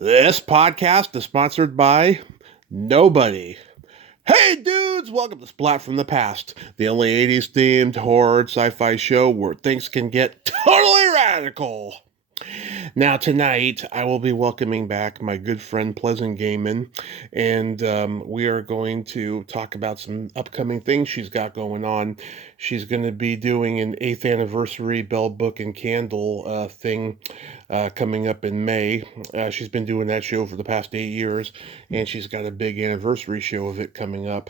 This podcast is sponsored by nobody. Hey dudes, welcome to Splat from the Past, the only 80s themed horror sci-fi show where things can get totally radical. Now tonight, I will be welcoming back my good friend Pleasant Gehman, and we are going to talk about some upcoming things she's got going on. She's going to be doing an 8th anniversary Belle Book and Candle thing coming up in May. She's been doing that show for the past 8 years, and she's got a big anniversary show of it coming up.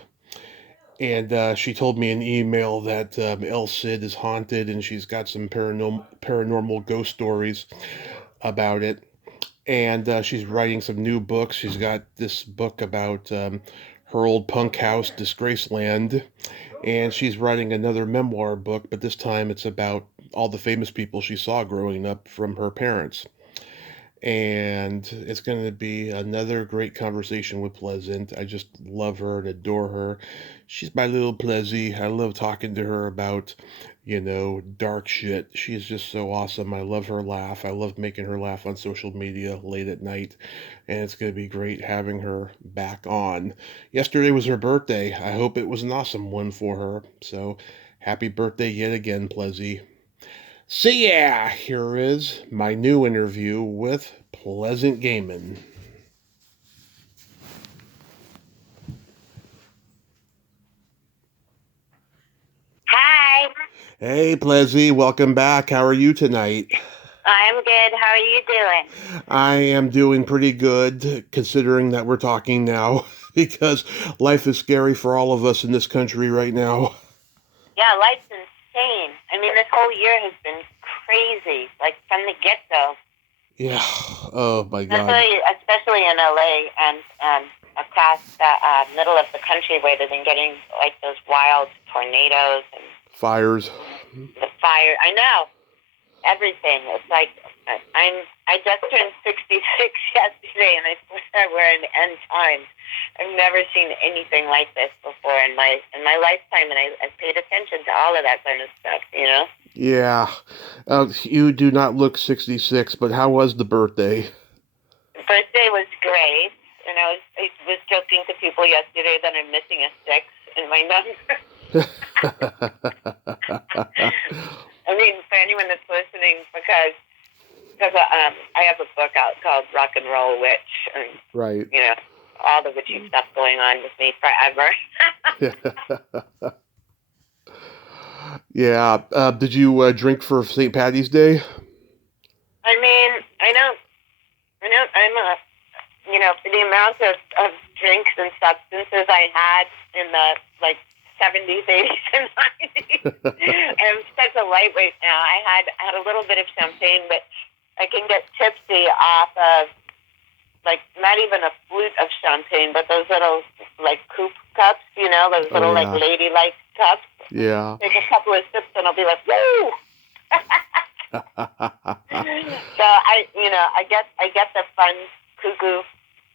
And she told me in email that El Cid is haunted, and she's got some paranormal ghost stories about it. And she's writing some new books. She's got this book about her old punk house, Disgraceland. And she's writing another memoir book, but this time it's about all the famous people she saw growing up from her parents. And it's going to be another great conversation with Pleasant. I just love her and adore her. She's my little Plezzy. I love talking to her about, dark shit. She's just so awesome. I love her laugh. I love making her laugh on social media late at night. And it's going to be great having her back on. Yesterday was her birthday. I hope it was an awesome one for her. So happy birthday yet again, Plezzy. So yeah, here is my new interview with Pleasant Gehman. Hi, Hey Plezzy, welcome back. How are you tonight? I'm good. How are you doing? I am doing pretty good, considering that we're talking now, because life is scary for all of us in this country right now. Yeah, life's insane. I mean, this whole year has been crazy, like from the get-go. Yeah. Oh my God. Especially in LA and across the middle of the country where they've been getting like those wild tornadoes and Fires. the fire. I know everything. It's like I just turned 66 yesterday, and I swear we're in end times. I've never seen anything like this before in my lifetime, and I paid attention to all of that kind of stuff. Yeah. You do not look 66, but how was the birthday? The birthday was great, and I was joking to people yesterday that I'm missing a 6 in my number. I mean, for anyone that's listening, because I have a book out called Rock and Roll Witch, and Right. All the witchy stuff going on with me forever. Yeah. Did you drink for St. Patty's Day? I mean, I don't. For the amount of drinks and substances I had in the 70s, 80s, and 90s. I'm such a lightweight now. I had a little bit of champagne, but I can get tipsy off of not even a flute of champagne, but those little coupe cups, those little ladylike cups. Yeah. Take a couple of sips and I'll be like, woo! So I get the fun cuckoo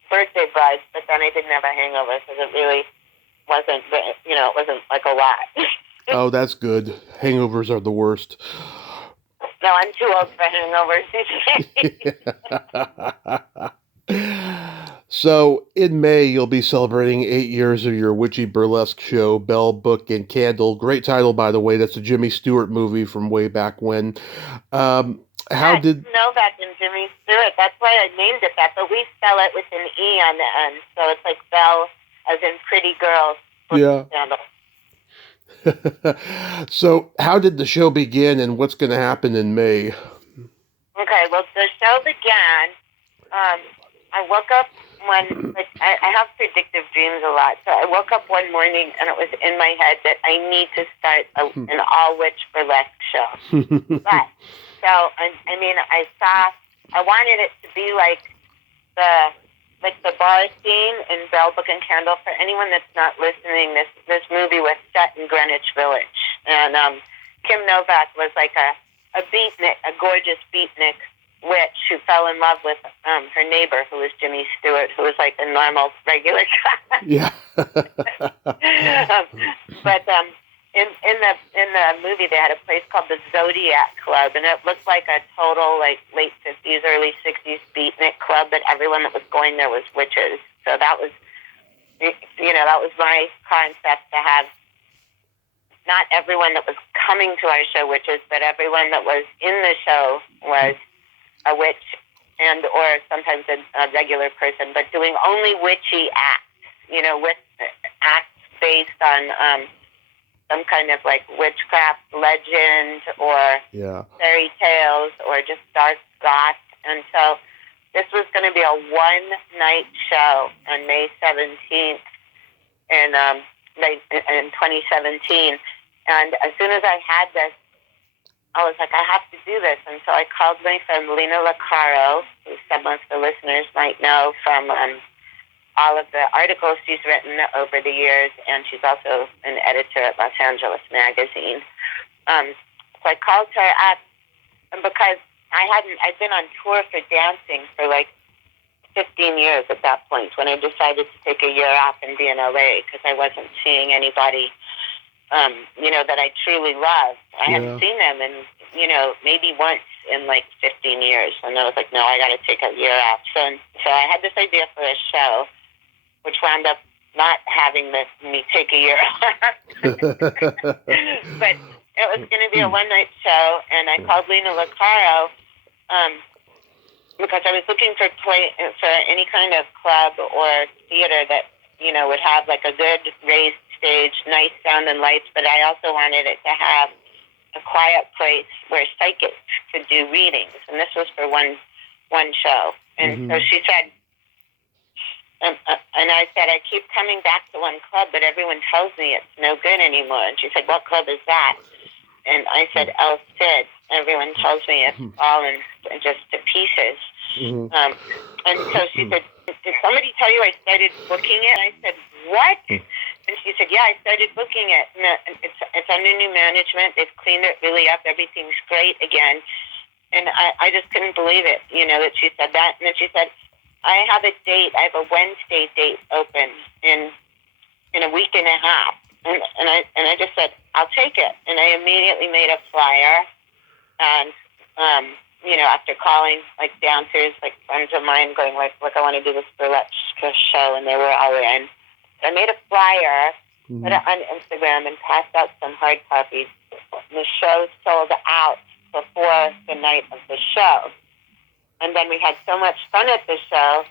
birthday buzz, but then I didn't have a hangover because it really wasn't, it wasn't like a lot. Oh, that's good. Hangovers are the worst. No, I'm too old for hangovers. So, in May, you'll be celebrating 8 years of your witchy burlesque show, Belle, Book, and Candle. Great title, by the way. That's a Jimmy Stewart movie from way back when. How did... Kovac and Jimmy Stewart. That's why I named it that, but we spell it with an E on the end. So it's like Belle, as in pretty girl. Yeah. So, how did the show begin, and what's going to happen in May? Okay, well, the show began. I woke up when I have predictive dreams a lot. So I woke up one morning and it was in my head that I need to start an all-witch burlesque show. But so I wanted it to be like the bar scene in Belle, Book and Candle. For anyone that's not listening, this movie was set in Greenwich Village, and Kim Novak was like a beatnik, a gorgeous beatnik witch who fell in love with her neighbor, who was Jimmy Stewart, who was like a normal, regular guy. Yeah. But in the movie, they had a place called the Zodiac Club, and it looked like a total like late 50s, early 60s beatnik club. But everyone that was going there was witches. So that was, that was my concept, to have not everyone that was coming to our show witches, but everyone that was in the show was a witch, and or sometimes a regular person, but doing only witchy acts. With acts based on some kind of like witchcraft legend or fairy tales or just dark goth. And so this was going to be a one-night show on May 17th in 2017. And as soon as I had this, I was like, I have to do this. And so I called my friend Lena Lacaro, who some of the listeners might know from all of the articles she's written over the years, and she's also an editor at Los Angeles Magazine. So I called her up, and because I'd been on tour for dancing for like 15 years at that point, when I decided to take a year off and be in LA, because I wasn't seeing anybody, that I truly loved. I hadn't seen them in, maybe once in like 15 years. And I was like, no, I got to take a year off. So I had this idea for a show, which wound up not having me take a year off. But it was going to be a one-night show, and I called Lena Lacaro because I was looking for any kind of club or theater that, would have like a good raised stage, nice sound and lights, but I also wanted it to have a quiet place where psychics could do readings, and this was for one show. And so she said, and I said, I keep coming back to one club, but everyone tells me it's no good anymore. And she said, what club is that? And I said, El Cid. Everyone tells me it's fallen just to pieces. And so she said, did somebody tell you I started booking it? And I said, what? And she said, yeah, I started booking it. And it's under new management. They've cleaned it really up. Everything's great again. And I just couldn't believe it, that she said that. And then she said, I have a date. I have a Wednesday date open in a week and a half. And I just said, I'll take it. And I immediately made a flyer. And, after calling, like, dancers, like, friends of mine going, like, look, I want to do this burlesque show. And they were all in. So I made a flyer, put it on Instagram, and passed out some hard copies. The show sold out before the night of the show. And then we had so much fun at the show,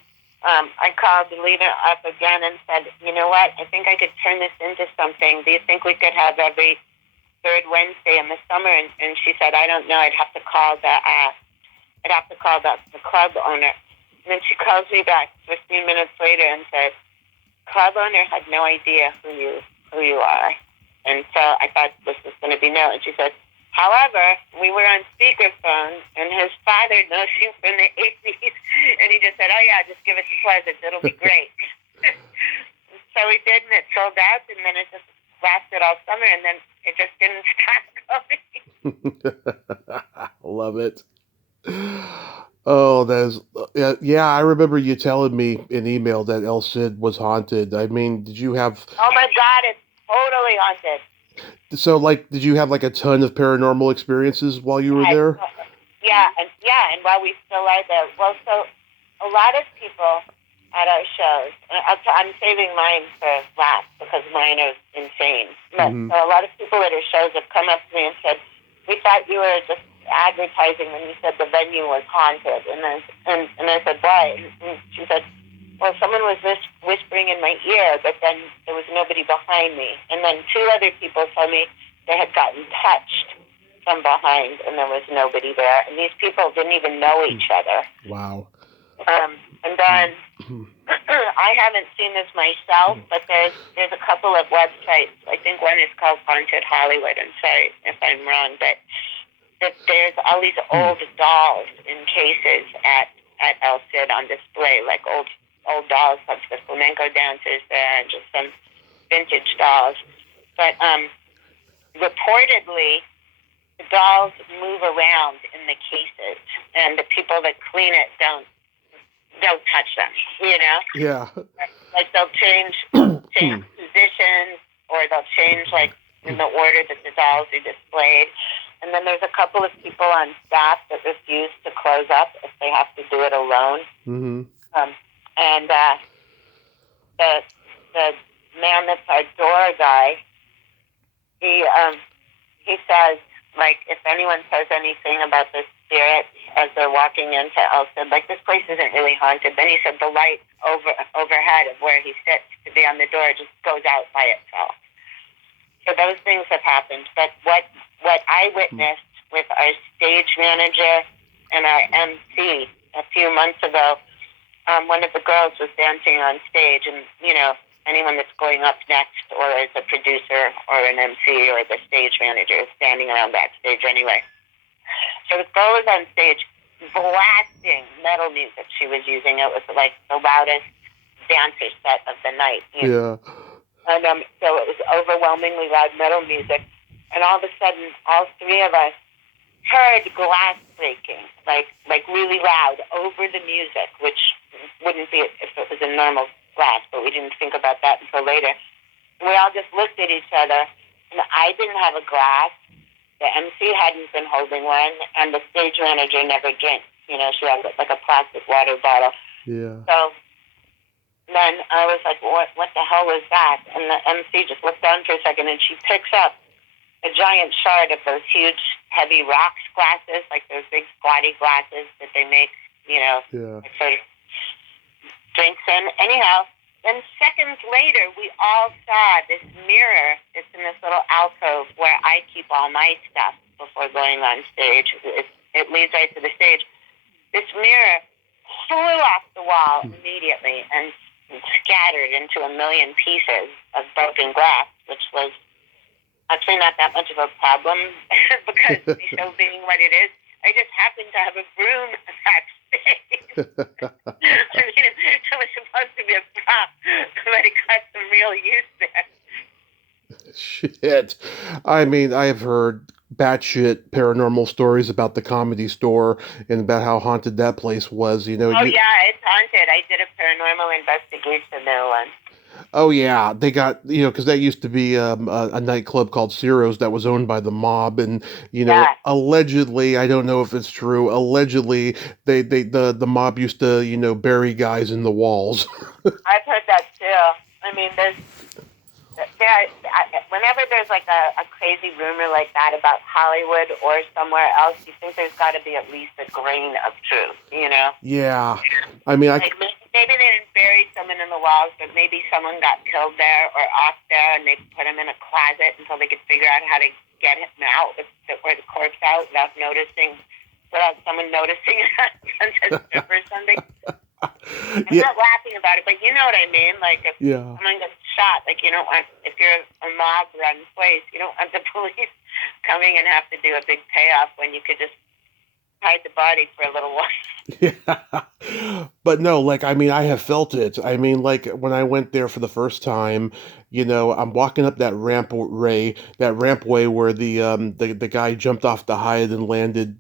I called the leader up again and said, you know what, I think I could turn this into something. Do you think we could have every third Wednesday in the summer? And she said, I don't know. I'd have to call the club owner. And then she calls me back 15 minutes later and said, club owner had no idea who you are. And so I thought this was going to be no. And she said, however, we were on speakerphone, and his father knows you from the 80s, and he just said, oh, yeah, just give it to Pleasant. It'll be great. So we did, and it sold out, and then it just lasted all summer, and then it just didn't stop going. Love it. Oh, yeah, I remember you telling me in email that El Cid was haunted. I mean, did you have... Oh, my God, it's totally haunted. So, like, did you have, like, a ton of paranormal experiences while you were there? Yeah, and while we still are there. Well, so a lot of people at our shows, I'm saving mine for last because mine are insane. But so a lot of people at our shows have come up to me and said, we thought you were just advertising when you said the venue was haunted. And I said, why? And she said, well, someone was whispering in my ear, but then there was nobody behind me. And then two other people told me they had gotten touched from behind, and there was nobody there. And these people didn't even know each other. Wow. And then I haven't seen this myself, but there's a couple of websites. I think one is called Haunted Hollywood. I'm sorry if I'm wrong, but there's all these old dolls in cases at El Cid on display, like old dolls, like the flamenco dancers there, and just some vintage dolls. But reportedly, the dolls move around in the cases, and the people that clean it don't touch them. Yeah. Like they'll change positions, or they'll change like in the order that the dolls are displayed. And then there's a couple of people on staff that refuse to close up if they have to do it alone. Mm-hmm. And the man that's our door guy, he says, like, if anyone says anything about the spirit as they're walking into Elsa, like, this place isn't really haunted. Then he said the light overhead of where he sits to be on the door just goes out by itself. So those things have happened. But what I witnessed with our stage manager and our MC a few months ago, one of the girls was dancing on stage, and, you know, anyone that's going up next or as a producer or an MC or the stage manager is standing around backstage anyway. So the girl was on stage blasting metal music she was using. It was like the loudest dancer set of the night. You know? Yeah. And so it was overwhelmingly loud metal music. And all of a sudden, all three of us heard glass breaking, like really loud over the music, which wouldn't be if it was a normal glass, but we didn't think about that until later. And we all just looked at each other, and I didn't have a glass, the MC hadn't been holding one, and the stage manager never drinks. You know, she has like a plastic water bottle. Yeah. So then I was like, what the hell was that? And the MC just looked down for a second, and she picks up a giant shard of those huge, heavy rocks glasses, like those big squatty glasses that they make, you know, like sort of drinks in. Anyhow, then seconds later, we all saw this mirror. It's in this little alcove where I keep all my stuff before going on stage. It leads right to the stage. This mirror flew off the wall immediately and scattered into a million pieces of broken glass, which was actually not that much of a problem because the show being what it is, I just happened to have a broom backstage. I mean, it was supposed to be a prop, but it got some real use there. Shit. I mean, I have heard batshit paranormal stories about the Comedy Store and about how haunted that place was. You know. Oh, yeah, it's haunted. I did a paranormal investigation there once. Oh yeah, they got, you know, because that used to be a nightclub called Ciro's that was owned by the mob, and you know, allegedly, I don't know if it's true. Allegedly, the mob used to, you know, bury guys in the walls. I've heard that too. I mean, whenever there's like a crazy rumor like that about Hollywood or somewhere else, you think there's got to be at least a grain of truth, you know? Yeah, I mean, like maybe they didn't bury someone in the walls, but maybe someone got killed there or off there, and they put him in a closet until they could figure out how to get him out or the corpse out without someone noticing or something. I'm not laughing about it, but you know what I mean. Like if someone gets shot, like you don't want, if you're a mob-run place, you don't want the police coming and have to do a big payoff when you could just hide the body for a little while. Yeah, but no, like, I mean, I have felt it. I mean, like, when I went there for the first time, you know, I'm walking up that rampway where the guy jumped off the height and landed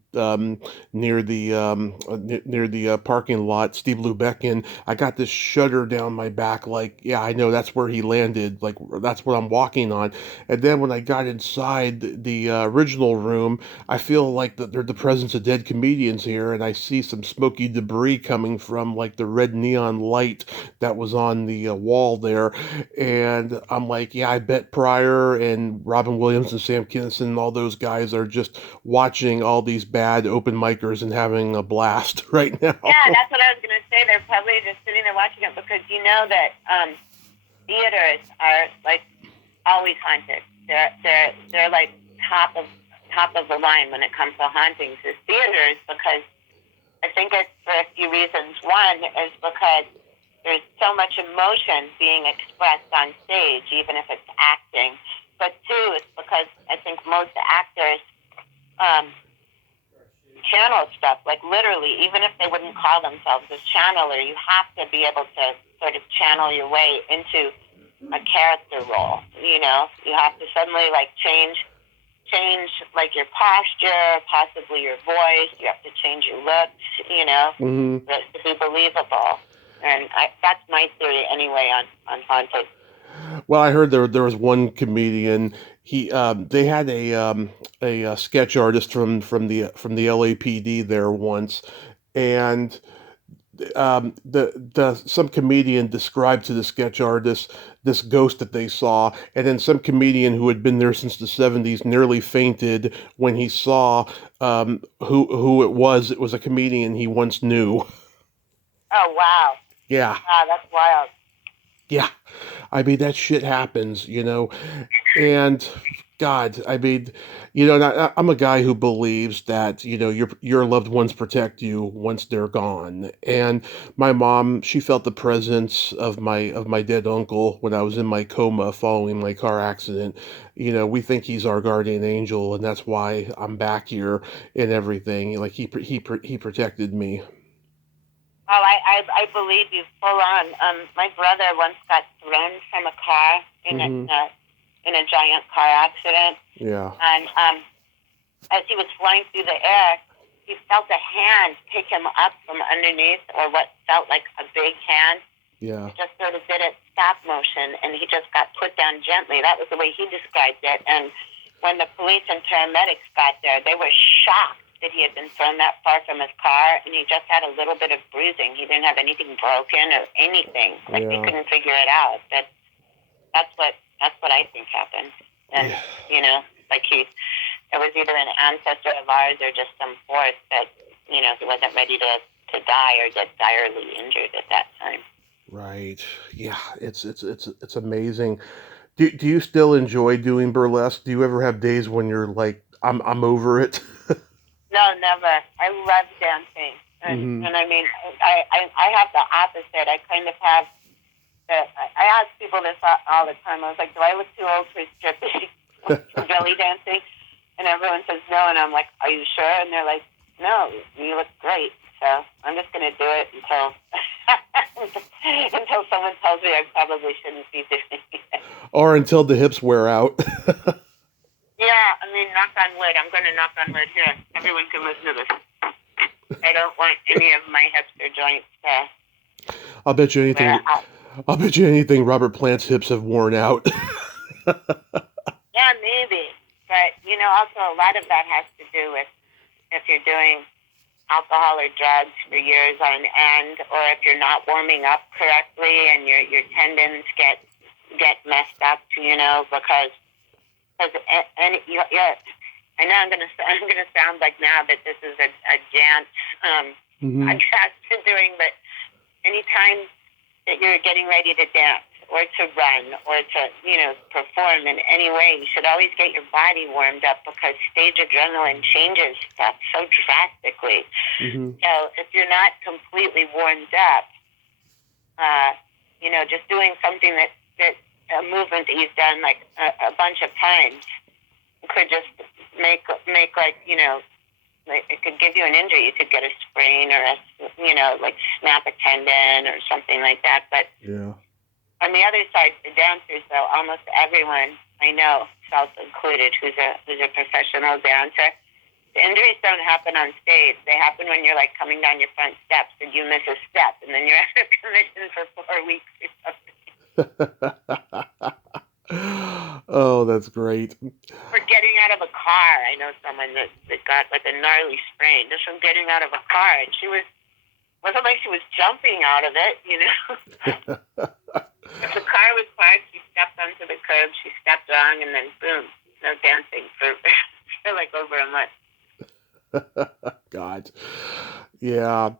near the parking lot, Steve Lubeck, and I got this shudder down my back, like, yeah, I know that's where he landed, like, that's what I'm walking on. And then when I got inside the original room, I feel like there's the presence of dead comedians here, and I see some smoky debris coming from like the red neon light that was on the wall there, and I'm like, yeah, I bet Pryor and Robin Williams and Sam Kinison and all those guys are just watching all these bad open micers and having a blast right now. Yeah, that's what I was going to say. They're probably just sitting there watching it because you know that theaters are like always haunted. They're like top of the line when it comes to hauntings is theaters, because I think it's for a few reasons. One is because there's so much emotion being expressed on stage, even if it's acting. But two, it's because I think most actors channel stuff, like literally, even if they wouldn't call themselves a channeler, you have to be able to sort of channel your way into a character role, you know? You have to suddenly like change like your posture, possibly your voice. You have to change your looks, you know, to be believable. And that's my theory anyway on haunted. Well, I heard there was one comedian, they had a sketch artist from the LAPD there once, and the some comedian described to the sketch artist this ghost that they saw, and then some comedian who had been there since the 70s nearly fainted when he saw who it was. It was a comedian he once knew. Oh, wow. Yeah, Wow, that's wild. yeah. I mean, that shit happens, and God, I mean, and I'm a guy who believes that, your loved ones protect you once they're gone. And my mom, she felt the presence of my dead uncle when I was in my coma following my car accident. We think he's our guardian angel, and that's why I'm back here and everything. Like he protected me. Oh, I believe you full on. My brother once got thrown from a car Hmm. in a giant car accident, Yeah. and as he was flying through the air, he felt a hand pick him up from underneath, or what felt like a big hand. Yeah. It just sort of did it stop motion, and he just got put down gently. That was the way he described it. And when the police and paramedics got there, they were shocked that he had been thrown that far from his car, and he just had a little bit of bruising. He didn't have anything broken or anything. Like, they Yeah. couldn't figure it out. That's what I think happened. And Yeah. like it was either an ancestor of ours or just some force that he wasn't ready to die or get direly injured at that time. Right. Yeah, it's amazing. Do you still enjoy doing burlesque? Do you ever have days when you're like, I'm over it? No, never. I love dancing, and Hmm. and I mean, I have the opposite. I kind of have I ask people this all the time. I was like, do I look too old for stripping, for belly dancing? And everyone says no, and I'm like, are you sure? And they're like, no, you look great. So I'm just going to do it until until someone tells me I probably shouldn't be doing it. Or until the hips wear out. Yeah, I mean, knock on wood. I'm going to knock on wood here. Everyone can listen to this. I don't want any of my hips or joints I'll bet you to wear anything. out. I'll bet you anything. Robert Plant's hips have worn out. Yeah, maybe. But, also a lot of that has to do with if you're doing alcohol or drugs for years on end, or if you're not warming up correctly and your tendons get messed up, because yeah, I know I'm gonna sound like now that this is a dance Hmm. podcast I'm doing, but anytime that you're getting ready to dance or to run or to, perform in any way, you should always get your body warmed up because stage adrenaline changes stuff so drastically. Hmm. So if you're not completely warmed up, just doing something that a movement that you've done like a bunch of times could just make like, like it could give you an injury. You could get a sprain or like snap a tendon or something like that. But Yeah. on the other side, the dancers, though, almost everyone I know, self included, who's a professional dancer, the injuries don't happen on stage. They happen when you're like coming down your front steps and you miss a step, and then you're out of commission for 4 weeks or something. Oh, that's great. For getting out of a car, I know someone that got like a gnarly sprain just from getting out of a car, and wasn't like she was jumping out of it. If the car was parked, she stepped onto the curb, she stepped wrong, and then boom, no dancing for, for like over a month. God. Yeah.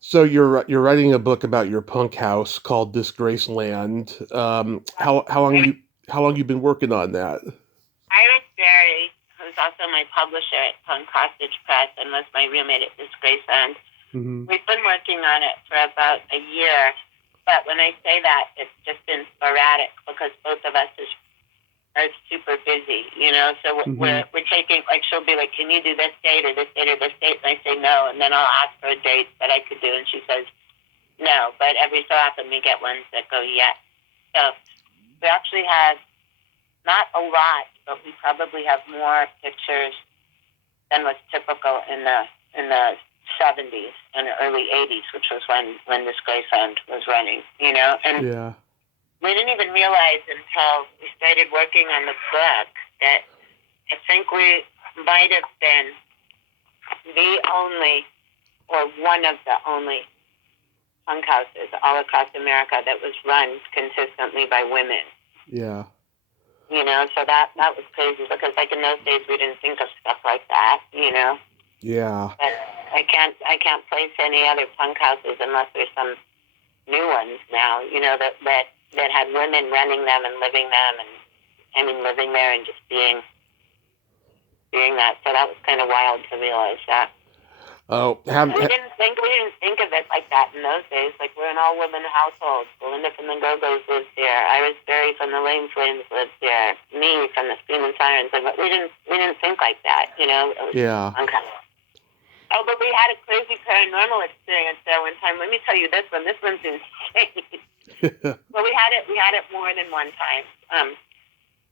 So you're writing a book about your punk house called Disgraceland. How long you been working on that? Iris Berry, who's also my publisher at Punk Hostage Press and was my roommate at Disgraceland, Hmm. we've been working on it for about a year. But when I say that, it's just been sporadic because both of us are super busy, So Hmm. we're taking, like, she'll be like, can you do this date or this date or this date? And I say no, and then I'll ask for a date that I could do, and she says no. But every so often we get ones that go yes. So we actually have not a lot, but we probably have more pictures than was typical in the 70s and early 80s, which was when Disgraceland was running, And Yeah. we didn't even realize until we started working on the book that I think we might have been the only, or one of the only, punk houses all across America that was run consistently by women. Yeah. You know, so that was crazy because, like, in those days we didn't think of stuff like that. You know. Yeah. But I can't place any other punk houses unless there's some new ones now. You know, that had women running them and living them, and I mean living there and just being that. So that was kind of wild to realize that. Oh, we didn't think of it like that in those days. Like, we're an all-women household. Belinda from the Go-Go's lives here. Iris Berry from the Lame Flames lives here. Me from the Screaming Sirens. But we didn't think like that. You know. It was uncommon. Oh, but we had a crazy paranormal experience there one time. Let me tell you this one. This one's insane. Well, we had it more than one time.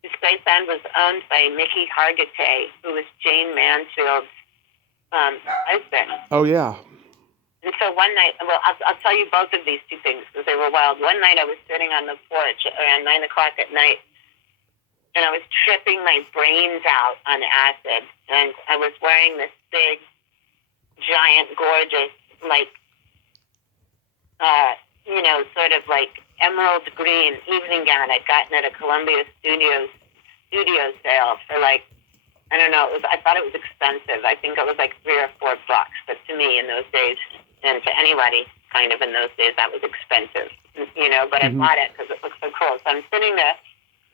This place land was owned by Mickey Hargitay, who was Jane Mansfield's husband. Oh, yeah. And so one night, well, I'll tell you both of these two things because they were wild. One night I was sitting on the porch around 9 o'clock at night, and I was tripping my brains out on acid, and I was wearing this big, giant, gorgeous, like, sort of like emerald green evening gown I'd gotten at a Columbia studio sale for, like, I don't know, I thought it was expensive. I think it was like $3 or $4, but to me in those days, and to anybody kind of in those days, that was expensive, you know, but I bought it because it looked so cool. So I'm sitting there,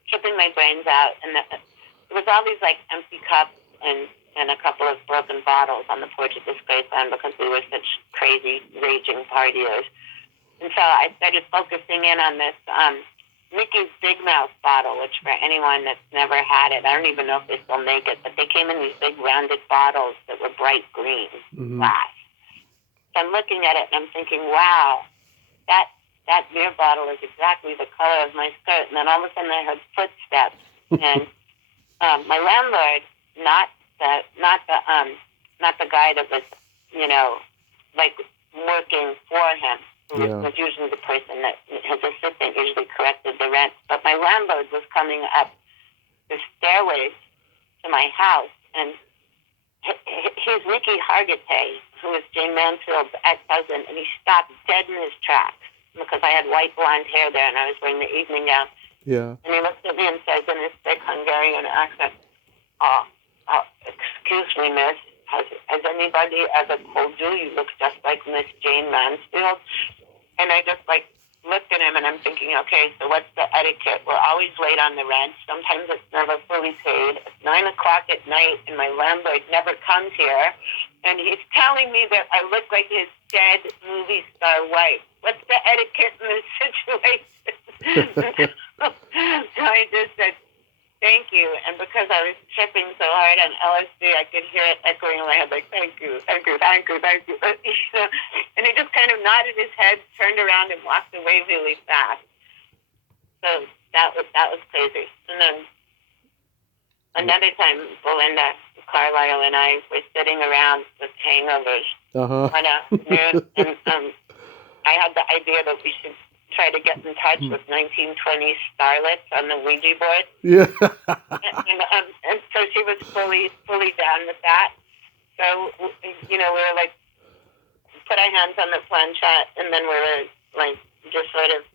tripping my brains out, and there was all these, like, empty cups and a couple of broken bottles on the porch of this Graceland because we were such crazy, raging partiers. And so I started focusing in on this Mickey's Big Mouth bottle, which for anyone that's never had it, I don't even know if they still make it, but they came in these big rounded bottles that were bright green glass. So I'm looking at it and I'm thinking, wow, that beer bottle is exactly the color of my skirt. And then all of a sudden I heard footsteps, and my landlord, not the guy that was, you know, like, working for him. Was usually the person that his assistant usually corrected the rent. But my landlord was coming up the stairways to my house, and he's Mickey Hargitay, who was Jane Mansfield's ex-husband, and he stopped dead in his tracks because I had white blonde hair there and I was wearing the evening gown. Yeah. And he looked at me and says in his thick Hungarian accent, excuse me, miss, has anybody ever told you you look just like Miss Jane Mansfield? And I just, like, looked at him and I'm thinking, okay, so what's the etiquette? We're always late on the rent. Sometimes it's never fully paid. It's 9 o'clock at night and my landlord never comes here. And he's telling me that I look like his dead movie star wife. What's the etiquette in this situation? So I just said, thank you. And because I was tripping so hard on LSD, I could hear it echoing in my head, like, thank you, thank you, thank you, thank you. And he just kind of nodded his head, turned around, and walked away really fast. So that was crazy. And then another time, Belinda, Carlisle, and I were sitting around with hangovers one afternoon, and I had the idea that we should try to get in touch with 1920s starlets on the Ouija board. Yeah. and so she was fully down with that. So, you know, we were like, put our hands on the planchette, and then we were like just sort of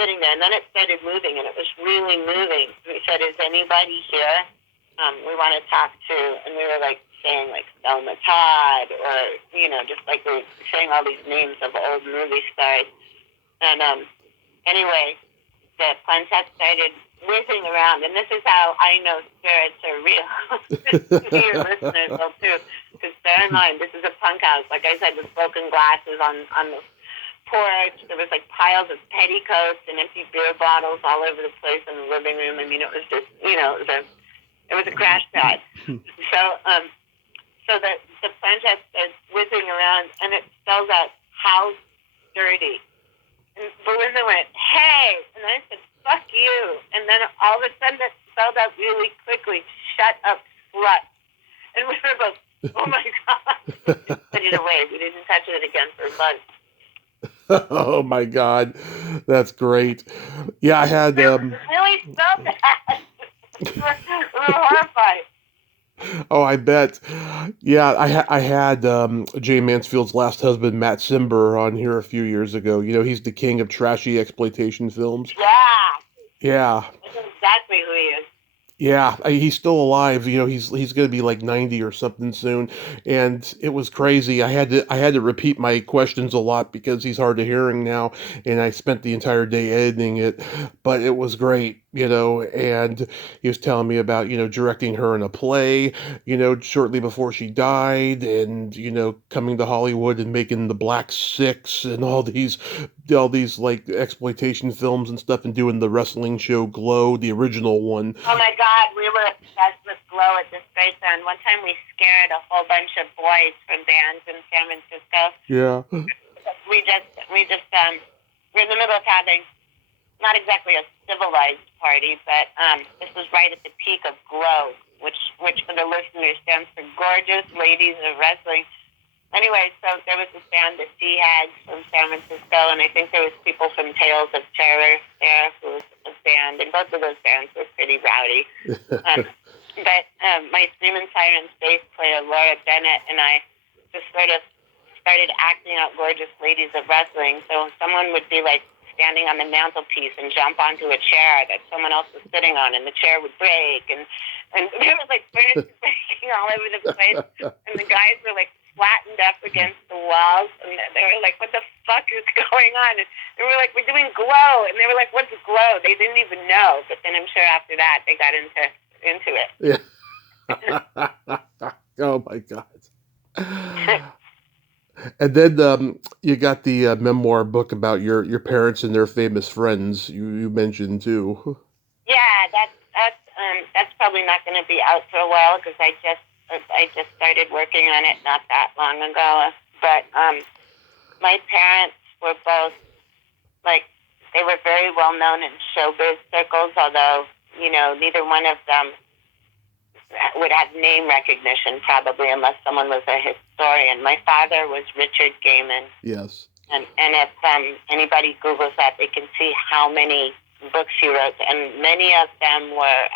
sitting there. And then it started moving, and it was really moving. We said, is anybody here we want to talk to? And we were like saying, like, Selma Todd, or, you know, just like we were saying all these names of old movie stars. And anyway, the planchette started whizzing around, and this is how I know spirits are real. Your listeners will too, because bear in mind, this is a punk house. Like I said, with broken glasses on the porch. There was like piles of petticoats and empty beer bottles all over the place in the living room. I mean, it was just, you know, it was a crash pad. So the planchette starts whizzing around, and it spells out house dirty. And Belinda went, hey! And I said, fuck you. And then all of a sudden it spelled out really quickly, shut up, slut. And we were both, oh my God. Put it away. We didn't touch it again for months. Oh my God, that's great. Yeah, I had Really so bad. we were horrified. oh, I bet. Yeah, I had Jay Mansfield's last husband, Matt Cimber, on here a few years ago. You know, he's the king of trashy exploitation films. Yeah, Yeah, that's exactly who he is. yeah, he's still alive. You know, he's going to be like 90 or something soon, and it was crazy. I had to repeat my questions a lot because he's hard of hearing now, and I spent the entire day editing it, but it was great. You know, and he was telling me about directing her in a play, shortly before she died, and coming to Hollywood and making The Black Six and all these like exploitation films and stuff, and doing the wrestling show Glow, the original one. Oh my God, we were obsessed with Glow at the Space Band. One time we scared a whole bunch of boys from bands in San Francisco. Yeah. We we're in the middle of having not exactly a civilized party, but this was right at the peak of Glow, which for the listeners stands for Gorgeous Ladies of Wrestling. Anyway, so there was this band, the Sea Hags from San Francisco, and I think there was people from Tales of Terror there who was a band, and both of those bands were pretty rowdy. But my Screamin' Sirens bass player, Laura Bennett, and I just sort of started acting out Gorgeous Ladies of Wrestling. So someone would be like standing on the mantelpiece and jump onto a chair that someone else was sitting on, and the chair would break, and there was like furniture breaking all over the place, and the guys were like flattened up against the walls, and they were like, "What the fuck is going on?" And we were like, "We're doing Glow," and they were like, "What's Glow?" They didn't even know, but then I'm sure after that they got into it. Yeah. Oh my God. And then you got the memoir book about your parents and their famous friends. You mentioned too. Yeah, that's probably not going to be out for a while because I just started working on it not that long ago. But my parents were both like they were very well known in showbiz circles, although neither one of them would have name recognition probably unless someone was a historian. My father was Richard Gehman. Yes. And if anybody Googles that, they can see how many books he wrote, and many of them were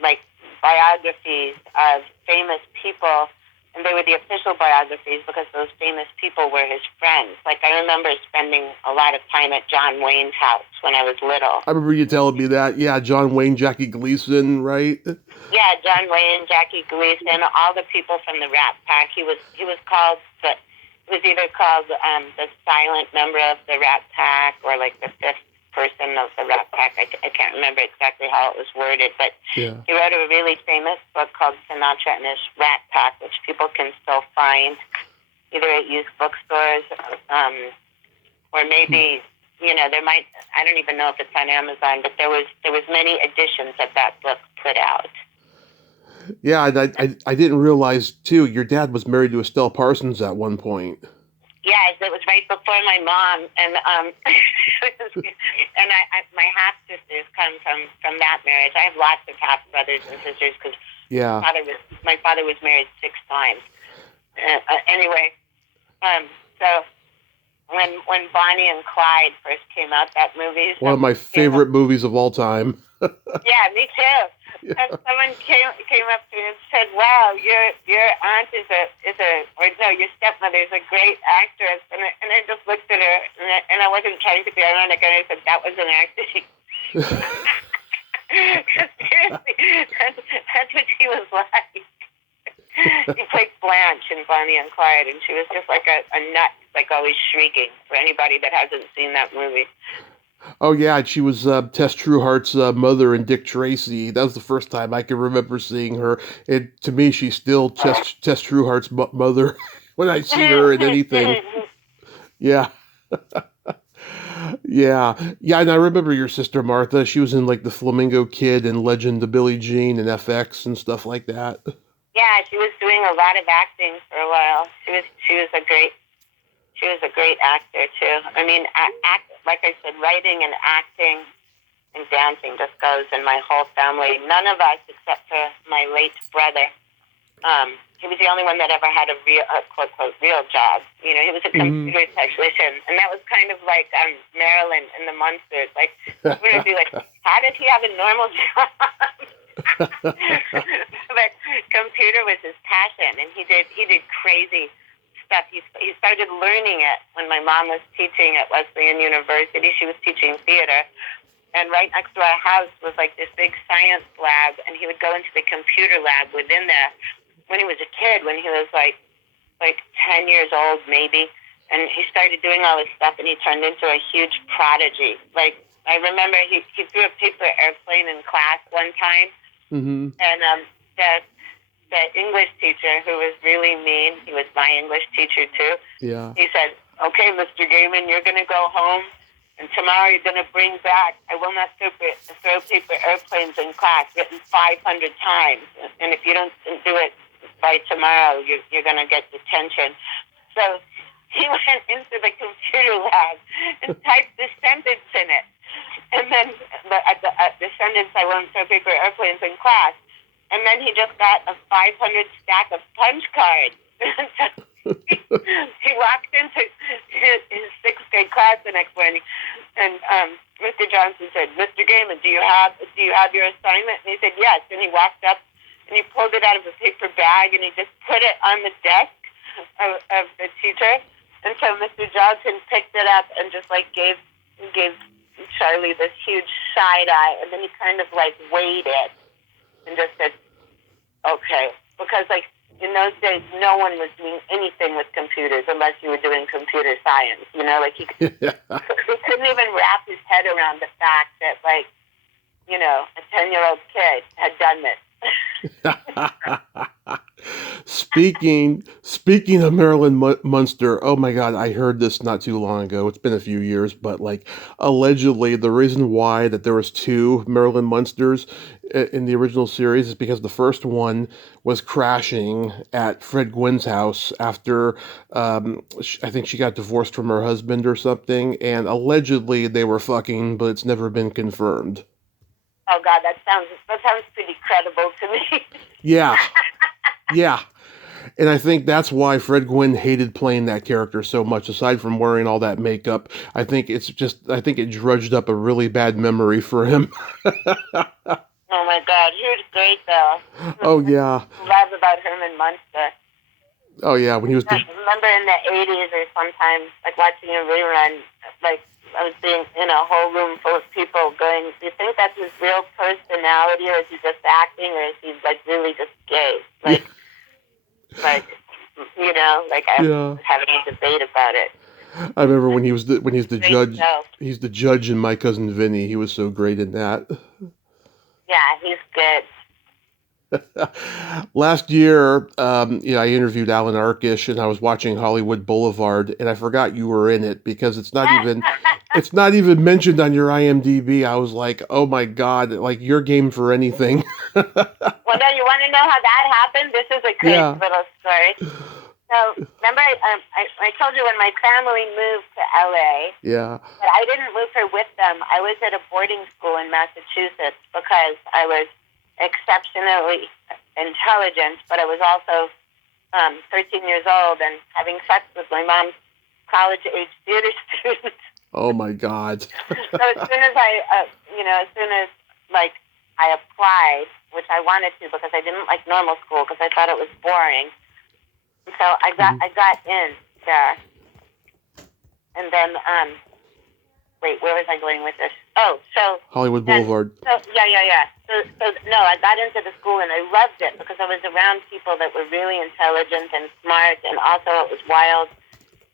like biographies of famous people, and they were the official biographies because those famous people were his friends. Like I remember spending a lot of time at John Wayne's house when I was little. I remember you telling me that. Yeah, John Wayne, Jackie Gleason, right? Yeah, John Wayne, Jackie Gleason, all the people from the Rat Pack. He was called either called the silent member of the Rat Pack or like the fifth person of the Rat Pack. I can't remember exactly how it was worded, but yeah. He wrote a really famous book called Sinatra and His Rat Pack, which people can still find either at used bookstores or maybe there might, I don't even know if it's on Amazon, but there was many editions of that book put out. Yeah, and I didn't realize too. Your dad was married to Estelle Parsons at one point. Yes, it was right before my mom, and and my half sisters come from that marriage. I have lots of half brothers and sisters because my father was married 6 times. Anyway, so when Bonnie and Clyde first came out, that movie, one of my favorite movies of all time. Yeah, me too. Yeah. And someone came up to me and said, "Wow, your aunt your stepmother is a great actress." And I just looked at her, and I wasn't trying to be ironic, and I said, "That was an acting." Seriously, that's what she was like. She played Blanche in Bonnie and Clyde, and she was just like a nut, like always shrieking. For anybody that hasn't seen that movie. Oh yeah, she was Tess Trueheart's mother in Dick Tracy. That was the first time I can remember seeing her. And to me, she's still Tess Trueheart's mother when I see her in anything. Yeah. Yeah. And I remember your sister Martha. She was in like The Flamingo Kid and Legend of Billie Jean and FX and stuff like that. Yeah, she was doing a lot of acting for a while. She was a great actor too. I mean, like I said, writing and acting and dancing just goes in my whole family. None of us, except for my late brother, He was the only one that ever had a real, quote, quote, real job. You know, he was a computer technician. And that was kind of like Marilyn and the Munsters. Like, we're going to be like, how did he have a normal job? But computer was his passion, and he did crazy stuff. He started learning it when my mom was teaching at Wesleyan University. She was teaching theater. And right next to our house was like this big science lab, and he would go into the computer lab within there when he was a kid, when he was like 10 years old maybe, and he started doing all this stuff, and he turned into a huge prodigy. Like, I remember he threw a paper airplane in class one time, and the English teacher, who was really mean, he was my English teacher too, he said, okay, Mr. Gehman, you're going to go home, and tomorrow you're going to bring back, I will not throw paper airplanes in class, written 500 times, and if you don't do it by tomorrow, you're going to get detention. So he went into the computer lab and typed the sentence in it. And then the sentence, I won't throw paper airplanes in class. And then he just got a 500 stack of punch cards. He walked into his sixth grade class the next morning, and Mr. Johnson said, Mr. Gehman, do you have your assignment? And he said, yes. And he walked up, and he pulled it out of a paper bag, and he just put it on the desk of the teacher. And so Mr. Johnson picked it up and just like gave Charlie this huge side eye, and then he kind of like weighed it and just said, okay, because like in those days no one was doing anything with computers unless you were doing computer science, you know, like he couldn't even wrap his head around the fact that, like, you know, a 10-year-old kid had done this. Speaking of Marilyn Munster, oh my God, I heard this not too long ago. It's been a few years, but like allegedly the reason why that there was two Marilyn Munsters in the original series is because the first one was crashing at Fred Gwynn's house after I think she got divorced from her husband or something, and allegedly they were fucking, but it's never been confirmed. Oh God, that sounds pretty credible to me. Yeah. And I think that's why Fred Gwynne hated playing that character so much, aside from wearing all that makeup. I think it drudged up a really bad memory for him. Oh my God, he was great though. Oh yeah. Love about Herman Munster. Oh yeah, when he was. I remember in the 80s or sometime, like watching a rerun, like I was being in a whole room full of people going, do you think that's his real personality, or is he just acting, or is he like really just gay? Like, like, you know, like I was having a debate about it. I remember when he's the judge. He's the judge in My Cousin Vinny. He was so great in that. Yeah, he's good. Last year, I interviewed Alan Arkish, and I was watching Hollywood Boulevard, and I forgot you were in it because it's not even mentioned on your IMDb. I was like, oh my God, like you're game for anything. Well, no, you want to know how that happened? This is a crazy little story. So, remember, I told you when my family moved to LA. Yeah. But I didn't move her with them. I was at a boarding school in Massachusetts because I was exceptionally intelligent, but I was also 13 years old and having sex with my mom's college-age theater student. Oh my God! So as soon as I applied, which I wanted to because I didn't like normal school because I thought it was boring. So I got in there, and then wait, where was I going with this? Oh, so Hollywood Boulevard. So yeah. So no, I got into the school and I loved it because I was around people that were really intelligent and smart, and also it was wild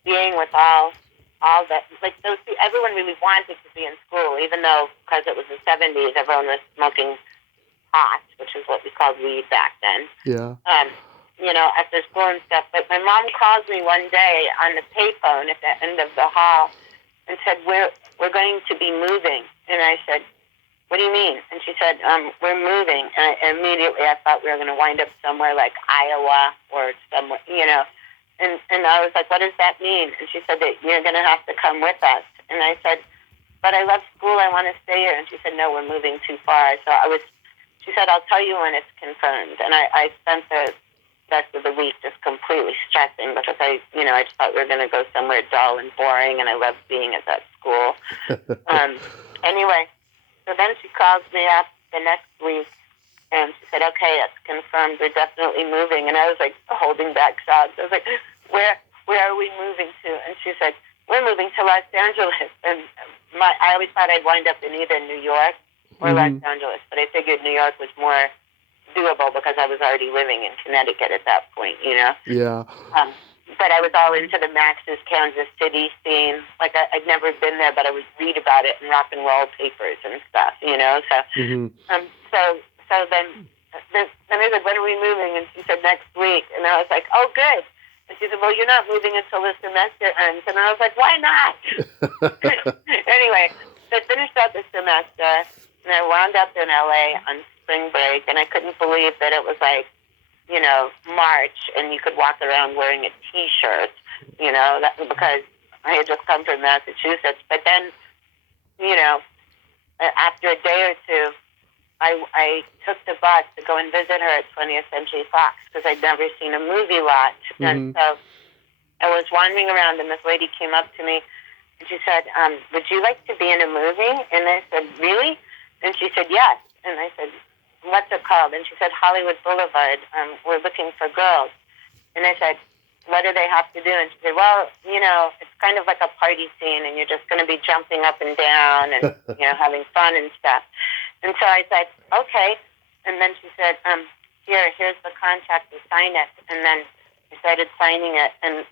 being with all that. Like everyone really wanted to be in school, even though because it was the 70s, everyone was smoking pot, which is what we called weed back then. Yeah. After school and stuff. But my mom called me one day on the payphone at the end of the hall and said, we're going to be moving. And I said, what do you mean? And she said, we're moving. And immediately I thought we were going to wind up somewhere like Iowa or somewhere, And I was like, what does that mean? And she said that you're going to have to come with us. And I said, but I love school. I want to stay here. And she said, no, we're moving too far. So she said, I'll tell you when it's confirmed. And I spent the rest of the week just completely stressing because I just thought we were going to go somewhere dull and boring, and I loved being at that school. Anyway, so then she calls me up the next week, and she said, okay, it's confirmed, we're definitely moving. And I was like holding back sobs. I was like, where are we moving to? And she said, we're moving to Los Angeles. And I always thought I'd wind up in either New York or Los Angeles, but I figured New York was more doable because I was already living in Connecticut at that point, Yeah. But I was all into the Max's Kansas City scene. Like, I'd never been there, but I would read about it in rock and roll papers and stuff, So, so then I said, when are we moving? And she said, next week. And I was like, oh, good. And she said, well, you're not moving until the semester ends. And I was like, why not? Anyway, so I finished out the semester, and I wound up in L.A. on spring break, and I couldn't believe that it was like, March, and you could walk around wearing a T-shirt, because I had just come from Massachusetts. But then, after a day or two, I took the bus to go and visit her at 20th Century Fox because I'd never seen a movie lot. And so I was wandering around, and this lady came up to me, and she said, would you like to be in a movie? And I said, really? And she said, yes. And I said, what's it called? And she said, Hollywood Boulevard. We're looking for girls. And I said, what do they have to do? And she said, well, it's kind of like a party scene, and you're just going to be jumping up and down and, having fun and stuff. And so I said, okay. And then she said, here's the contract to sign it. And then I started signing it, and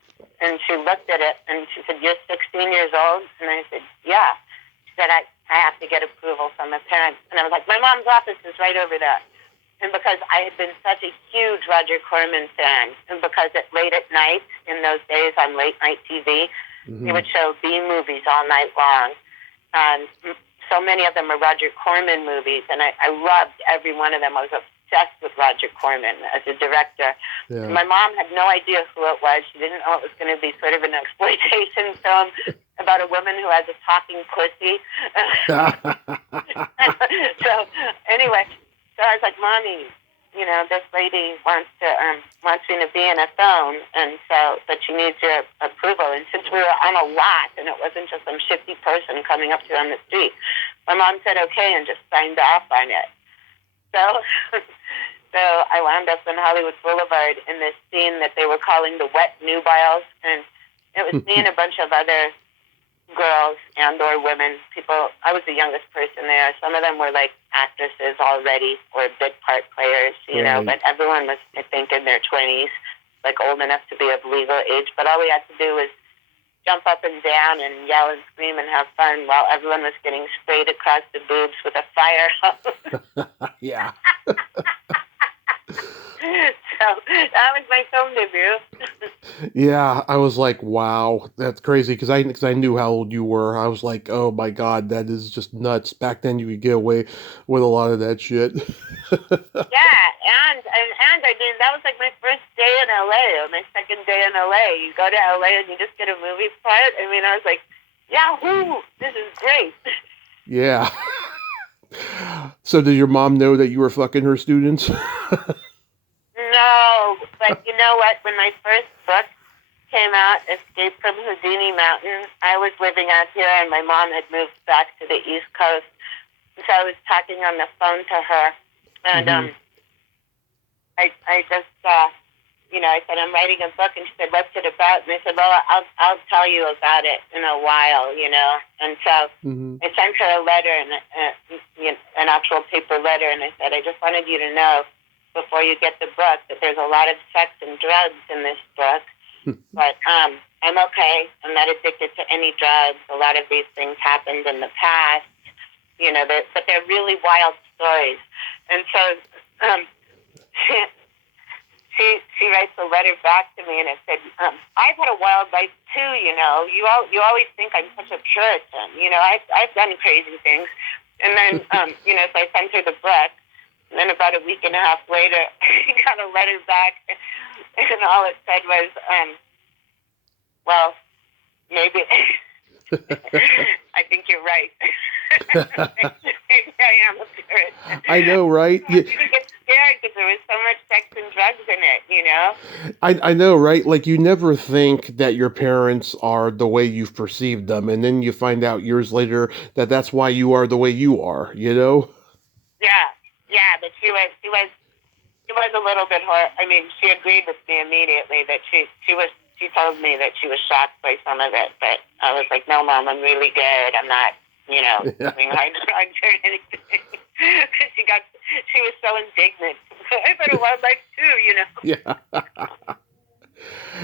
she looked at it, and she said, you're 16 years old? And I said, yeah. She said, I have to get approval from the parents. And I was like, my mom's office is right over there. And because I had been such a huge Roger Corman fan, and because late at night, in those days on late night TV, they would show B movies all night long. And so many of them were Roger Corman movies, and I loved every one of them. I was obsessed with Roger Corman as a director. Yeah. My mom had no idea who it was. She didn't know it was going to be sort of an exploitation film about a woman who has a talking pussy. So anyway, so I was like, Mommy, this lady wants me to be in a film, and so, but she needs your approval. And since we were on a lot, and it wasn't just some shifty person coming up to her on the street, my mom said okay and just signed off on it. So I wound up on Hollywood Boulevard in this scene that they were calling the wet nubiles, and it was me and a bunch of other girls and or women, people. I was the youngest person there. Some of them were like actresses already or bit part players, but everyone was, I think, in their 20s, like old enough to be of legal age. But all we had to do was jump up and down and yell and scream and have fun while everyone was getting sprayed across the boobs with a fire hose. Yeah. So that was my film debut. Yeah, I was like, wow, that's crazy, because I knew how old you were. I was like, oh my God, that is just nuts. Back then, you could get away with a lot of that shit. Yeah, and I mean, that was like my first day in LA, or my second day in LA. You go to LA and you just get a movie part. I mean, I was like, yahoo, this is great. Yeah. So did your mom know that you were fucking her students? No, but you know what? When my first book came out, Escape from Houdini Mountain, I was living out here, and my mom had moved back to the East Coast. So I was talking on the phone to her, and I just, I said, I'm writing a book, and she said, what's it about? And I said, well, I'll tell you about it in a while, And so I sent her a letter, and an actual paper letter, and I said, I just wanted you to know before you get the book that there's a lot of sex and drugs in this book, but I'm okay. I'm not addicted to any drugs. A lot of these things happened in the past, but they're really wild stories. And so she writes a letter back to me, and it said, I've had a wild life too, You always think I'm such a Puritan. I've done crazy things. And then, so I sent her the book. And then about a week and a half later, I got a letter back, and all it said was, well, maybe, I think you're right. Maybe I am a Puritan. I know, right? I didn't get scared because there was so much sex and drugs in it, know? I know, right? Like, you never think that your parents are the way you've perceived them, and then you find out years later that that's why you are the way you are, you know? Yeah, yeah, but she was a little bit hard. I mean, she agreed with me immediately that she told me that she was shocked by some of it, but I was like, no, Mom, I'm really good. I'm not, doing hard drugs or anything. She was so indignant. I thought it was like too. Yeah.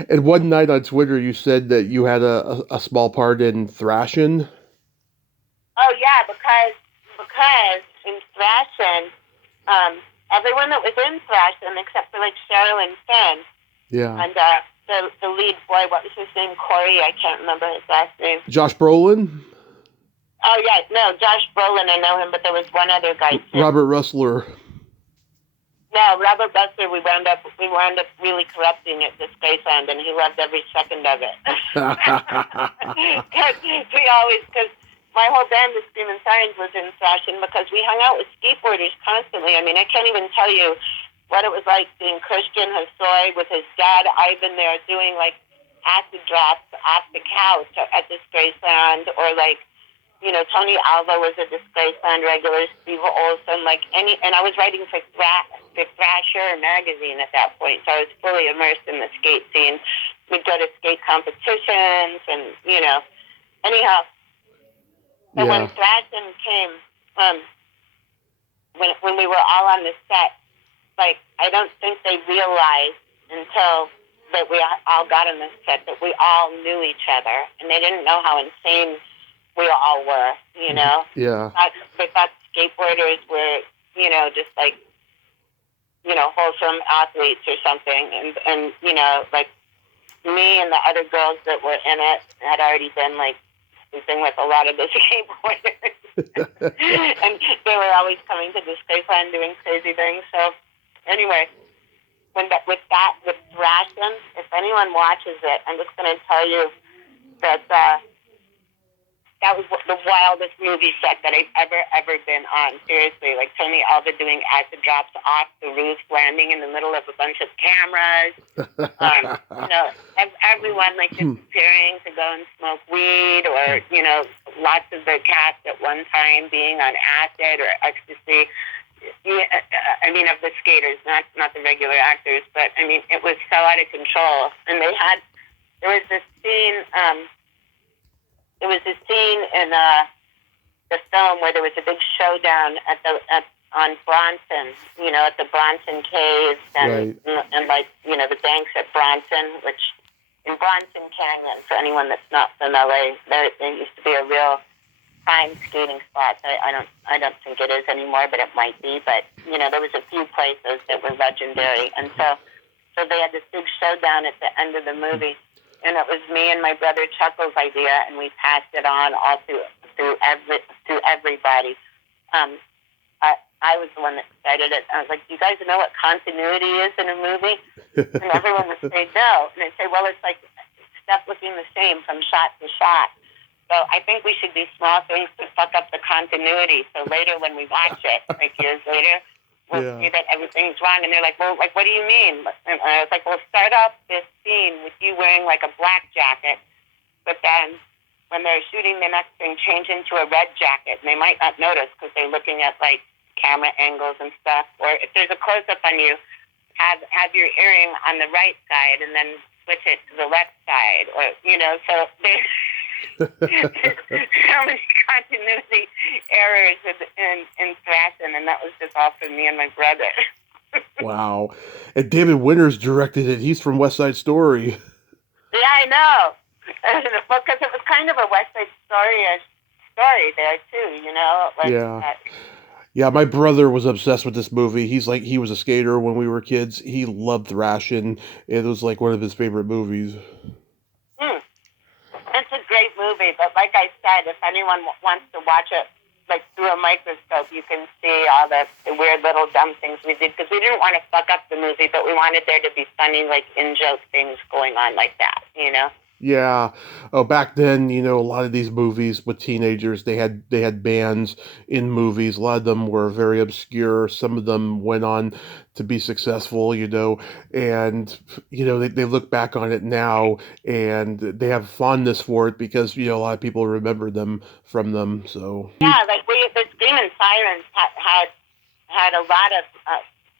And one night on Twitter, you said that you had a small part in Thrashing. Oh yeah, because in Thrashing, everyone that was in Thrashing except for like Cheryl and Finn Yeah. and the lead boy, what was his name? Corey. I can't remember his last name. Josh Brolin? Oh yeah, no, Josh Brolin. I know him, but there was one other guy too. Robert Rustler. No, Robert Rustler. We wound up really corrupting at this Graceland, and he loved every second of it. Because my whole band, the Screaming Sirens, was in Thrashing because we hung out with skateboarders constantly. I mean, I can't even tell you what it was like seeing Christian Hosoi with his dad Ivan there doing like acid drops off the couch at this Graceland, or like, Tony Alva was a Disgraceland regular, Steve Olson, and I was writing for Thrasher magazine at that point, so I was fully immersed in the skate scene. We'd go to skate competitions, and, anyhow. So when Thrashing came, when we were all on the set, like, I don't think they realized until that we all got on the set that we all knew each other, and they didn't know how insane we all were, Yeah. They thought skateboarders were, just like, wholesome athletes or something. And like, me and the other girls that were in it had already been, like, sleeping with a lot of the skateboarders. And they were always coming to this Graceland doing crazy things. So, anyway, with Thrashing, if anyone watches it, I'm just going to tell you that that was the wildest movie set that I've ever been on. Seriously, like Tony Alva doing acid drops off the roof, landing in the middle of a bunch of cameras. Everyone like disappearing to go and smoke weed, or lots of the cast at one time being on acid or ecstasy. I mean, of the skaters, not the regular actors, but I mean, it was so out of control. And there was this scene. There was a scene in the film where there was a big showdown on Bronson, at the Bronson Caves and like, the banks at Bronson, which in Bronson Canyon, for anyone that's not from LA, there used to be a real prime skating spot. I don't think it is anymore, but it might be. But there was a few places that were legendary, and so they had this big showdown at the end of the movie. And it was me and my brother Chuckle's idea, and we passed it on all through everybody. I was the one that started it. I was like, "Do you guys know what continuity is in a movie?" And everyone would say no, and I'd say, "Well, it's like stuff looking the same from shot to shot." So I think we should do small things to fuck up the continuity. So later, when we watch it, like years later, we'll see that everything's wrong. And they're like, well, like, what do you mean? And I was like, well, start off this scene with you wearing like a black jacket, but then when they're shooting the next thing, change into a red jacket. And they might not notice because they're looking at like camera angles and stuff. Or if there's a close-up on you, have your earring on the right side and then switch it to the left side. Or, so there's so many continuity errors in Thrashing, and that was just all for me and my brother. Wow. And David Winters directed it. He's from West Side Story. Yeah, I know. Well, because it was kind of a West Side story there, too, Like, yeah. Yeah, my brother was obsessed with this movie. He was a skater when we were kids. He loved Thrashing. It was like one of his favorite movies. It's a great movie, but like I said, if anyone wants to watch it, like through a microscope, you can see all the weird little dumb things we did, because we didn't want to fuck up the movie, but we wanted there to be funny, like, in-joke things going on like that, Yeah. Oh, back then, a lot of these movies with teenagers, they had bands in movies. A lot of them were very obscure. Some of them went on to be successful, and they look back on it now and they have fondness for it because, a lot of people remember them from them. So, Yeah, like the Screaming Sirens had a lot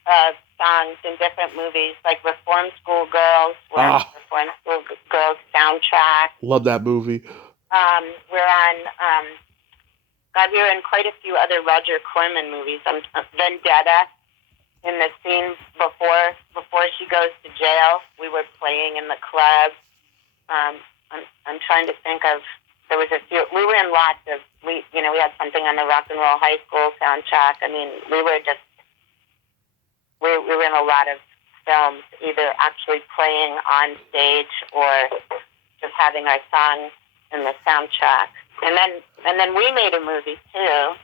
of songs in different movies, like Reform School Girls. We're on ah, Reform School Girls soundtrack. love that movie. We're on. God, we were in quite a few other Roger Corman movies. Vendetta. In the scene before she goes to jail, we were playing in the club. I'm trying to think of. There was a few. We were in lots of. We had something on the Rock and Roll High School soundtrack. I mean, we were just. We were in a lot of films, either actually playing on stage or just having our songs in the soundtrack. And then we made a movie too.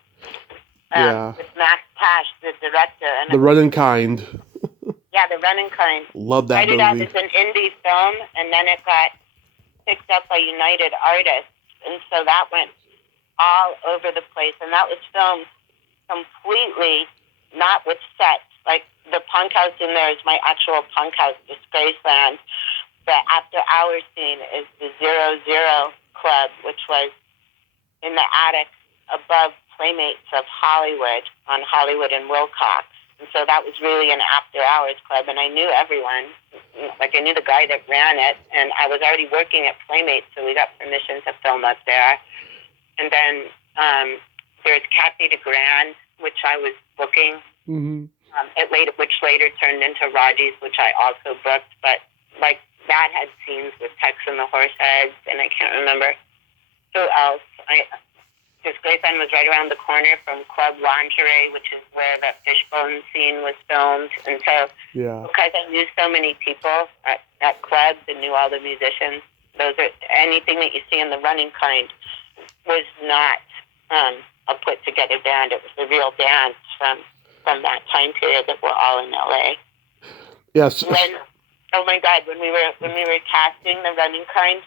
Yeah. With Max Cash, the director, and The Running Kind. yeah, The Running Kind. Love that Started out movie. as an indie film, and then it got picked up by United Artists, and so that went all over the place. And that was filmed completely not with sets. Like the punk house in there is my actual punk house, Disgraceland. The after hours scene is the 00 Club, which was in the attic above Playmates of Hollywood on Hollywood and Wilcox. And so that was really an after hours club, and I knew everyone. Like I knew the guy that ran it, and I was already working at Playmates, so we got permission to film up there. And then there's Kathy DeGrand, which I was booking. Mm-hmm. Which later turned into Raji's, which I also booked. But like that had scenes with Tex and the Horseheads, and I can't remember who else. Disgraceland was right around the corner from Club Lingerie, which is where that Fishbone scene was filmed. And so, because I knew so many people at clubs and knew all the musicians, anything that you see in The Running Kind was not a put together band. It was the real bands from that time period that were all in LA. Yes. And then, oh my God, when we were casting The Running Kind,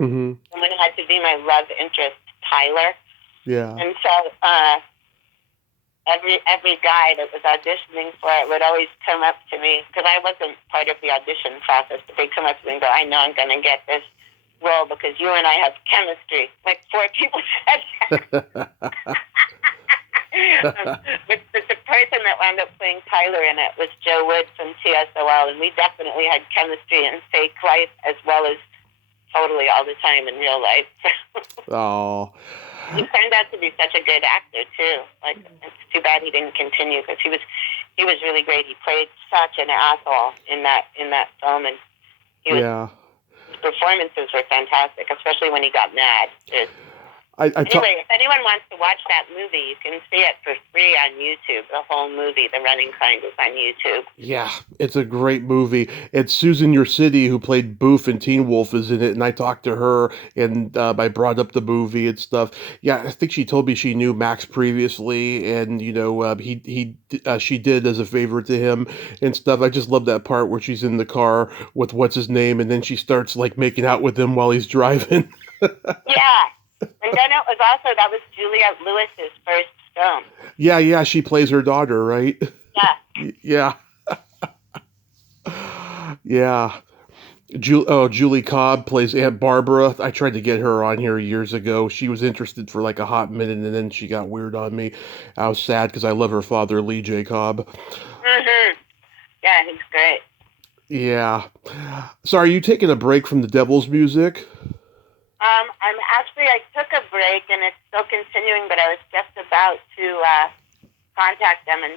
someone had to be my love interest, Tyler. Yeah. And so every guy that was auditioning for it would always come up to me, because I wasn't part of the audition process, but they'd come up to me and go, I know I'm going to get this role because you and I have chemistry. Like 4 people said that. but the person that wound up playing Tyler in it was Joe Wood from TSOL, and we definitely had chemistry in fake life as well as totally all the time in real life. Oh. He turned out to be such a good actor too. Like it's too bad he didn't continue because he was really great. He played such an asshole in that film, and his performances were fantastic, especially when he got mad. Anyway, if anyone wants to watch that movie, you can see it for free on YouTube. The whole movie, The Running Kind, is on YouTube. Yeah, it's a great movie. It's Susan Yorcity, who played Boof and Teen Wolf, is in it, and I talked to her, and I brought up the movie and stuff. Yeah, I think she told me she knew Max previously, and she did as a favor to him and stuff. I just love that part where she's in the car with what's his name, and then she starts like making out with him while he's driving. Yeah. And then that was Juliette Lewis's first film. Yeah, she plays her daughter, right? Yeah. Yeah. Julie Cobb plays Aunt Barbara. I tried to get her on here years ago. She was interested for like a hot minute, and then she got weird on me. I was sad because I love her father, Lee J. Cobb. Mm-hmm. Yeah, he's great. Yeah. So are you taking a break from the Devil's music? I took a break, and it's still continuing, but I was just about to contact them. And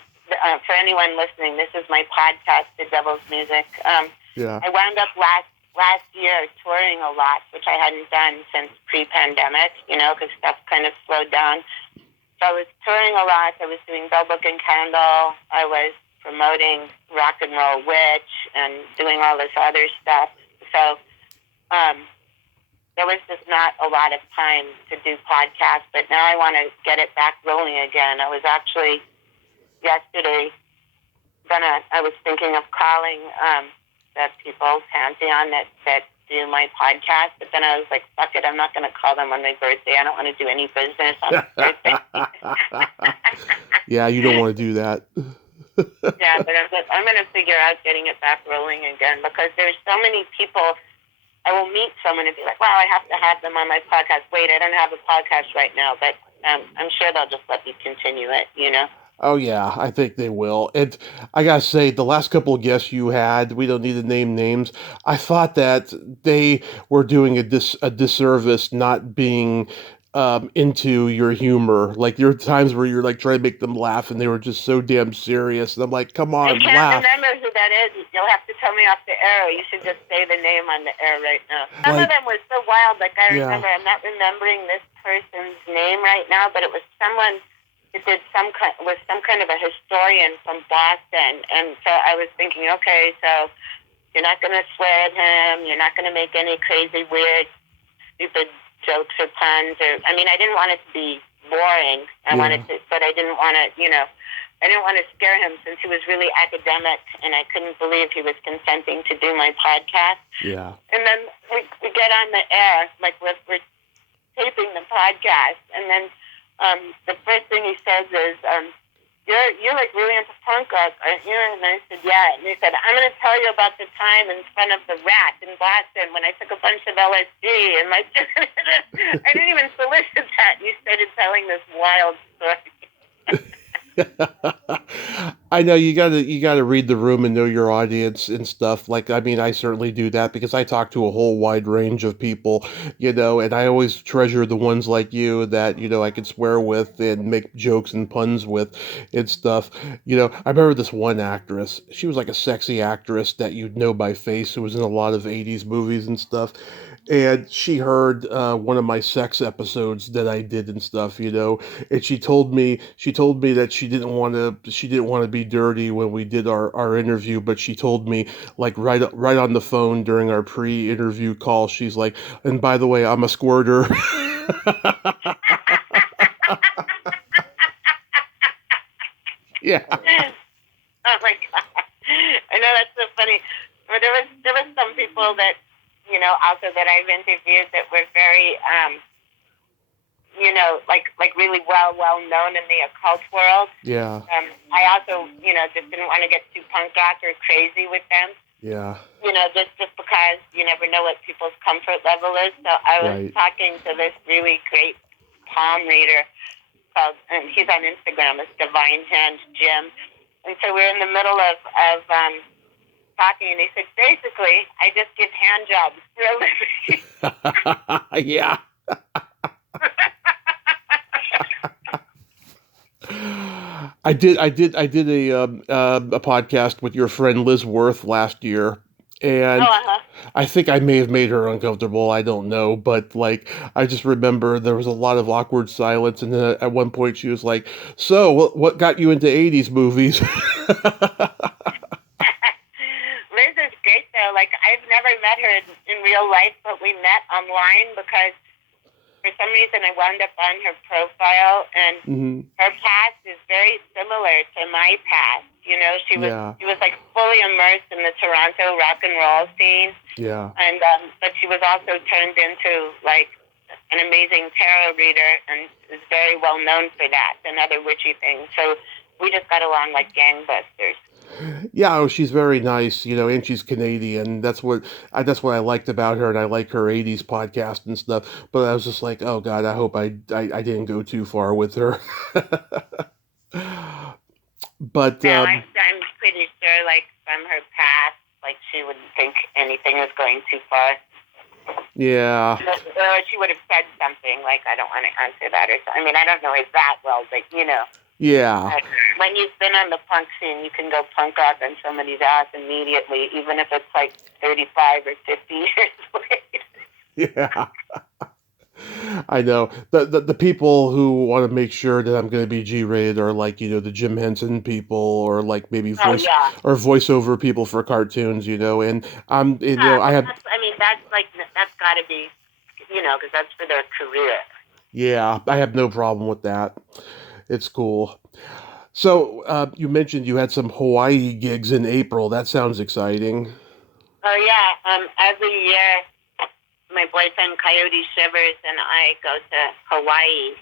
for anyone listening, this is my podcast, The Devil's Music. I wound up last year touring a lot, which I hadn't done since pre-pandemic, because stuff kind of slowed down. So I was touring a lot. I was doing Belle Candle. I was promoting Rock and Roll Witch and doing all this other stuff. So there was just not a lot of time to do podcasts, but now I want to get it back rolling again. I was actually yesterday I was thinking of calling the people, Pantheon, that do my podcast, but then I was like, fuck it, I'm not going to call them on my birthday. I don't want to do any business on my birthday. Yeah, you don't want to do that. Yeah, but I'm going to figure out getting it back rolling again, because there's so many people. I will meet someone and be like, wow, I have to have them on my podcast. Wait, I don't have a podcast right now, but I'm sure they'll just let me continue it, you know? Oh yeah, I think they will. And I gotta say, the last couple of guests you had, we don't need to name names. I thought that they were doing a disservice not being into your humor. Like there were times where you're like trying to make them laugh, and they were just so damn serious. And I'm like, come I on, can't laugh. remember who that is. You'll have to tell me off the air. You should just say the name on the air right now. Some of them were so wild. Like I remember, I'm not remembering this person's name right now, but it was someone who did some kind of a historian from Boston. And so I was thinking, okay, so you're not going to swear at him. You're not going to make any crazy, weird, stupid jokes or puns. I didn't want it to be boring. But I didn't want to, I didn't want to scare him, since he was really academic, and I couldn't believe he was consenting to do my podcast. Yeah. And then we get on the air, like we're taping the podcast, and then the first thing he says is, you're like really into punk rock, aren't you? And I said, yeah. And he said, I'm going to tell you about the time in front of the Rat in Boston when I took a bunch of LSD. And I didn't even solicit that. And he started telling this wild story. I know you gotta read the room and know your audience and stuff. Like, I certainly do that because I talk to a whole wide range of people, and I always treasure the ones like you that, I can swear with and make jokes and puns with and stuff. I remember this one actress. She was like a sexy actress that you'd know by face, who was in a lot of 80s movies and stuff. And she heard one of my sex episodes that I did and stuff, and she told me that she didn't want to be dirty when we did our interview, but she told me, like, right on the phone during our pre-interview call, she's like, and by the way, I'm a squirter. Yeah. Oh my god! I know, that's so funny. But there was some people that, also that I've interviewed that were very, like really well known in the occult world. Yeah. I also, just didn't want to get too punk rock or crazy with them. Yeah. Just because you never know what people's comfort level is. So I was talking to this really great palm reader and he's on Instagram, it's Divine Hand Jim. And so we're in the middle of talking, and he said, basically, I just give hand jobs for a living. Yeah. I did a podcast with your friend Liz Worth last year, and I think I may have made her uncomfortable. I don't know, but like I just remember there was a lot of awkward silence, and then at one point she was like, "So, what got you into 80s movies?" Liz is great though. Like I've never met her in real life, but we met online because for some reason I wound up on her profile, and her past is very similar to my past. She was like fully immersed in the Toronto rock and roll scene. Yeah. And but she was also turned into like an amazing tarot reader, and is very well known for that and other witchy things. So we just got along like gangbusters. Yeah, she's very nice, and she's Canadian. That's what I liked about her, and I like her 80s podcast and stuff. But I was just like, oh God, I hope I didn't go too far with her. But no, I'm pretty sure, like from her past, like she wouldn't think anything was going too far. Yeah. Or she would have said something like, I don't want to answer that, or something. I don't know her that well, but Yeah. When you've been on the punk scene, you can go punk rock on somebody's ass immediately, even if it's like 35 or 50 years later. Yeah. I know. The people who want to make sure that I'm going to be G-rated are like, the Jim Henson people, or like maybe or voiceover people for cartoons, and I have. That's got to be, because that's for their career. Yeah, I have no problem with that. It's cool. So, you mentioned you had some Hawaii gigs in April. That sounds exciting. Oh yeah. Every year my boyfriend Coyote Shivers and I go to Hawaii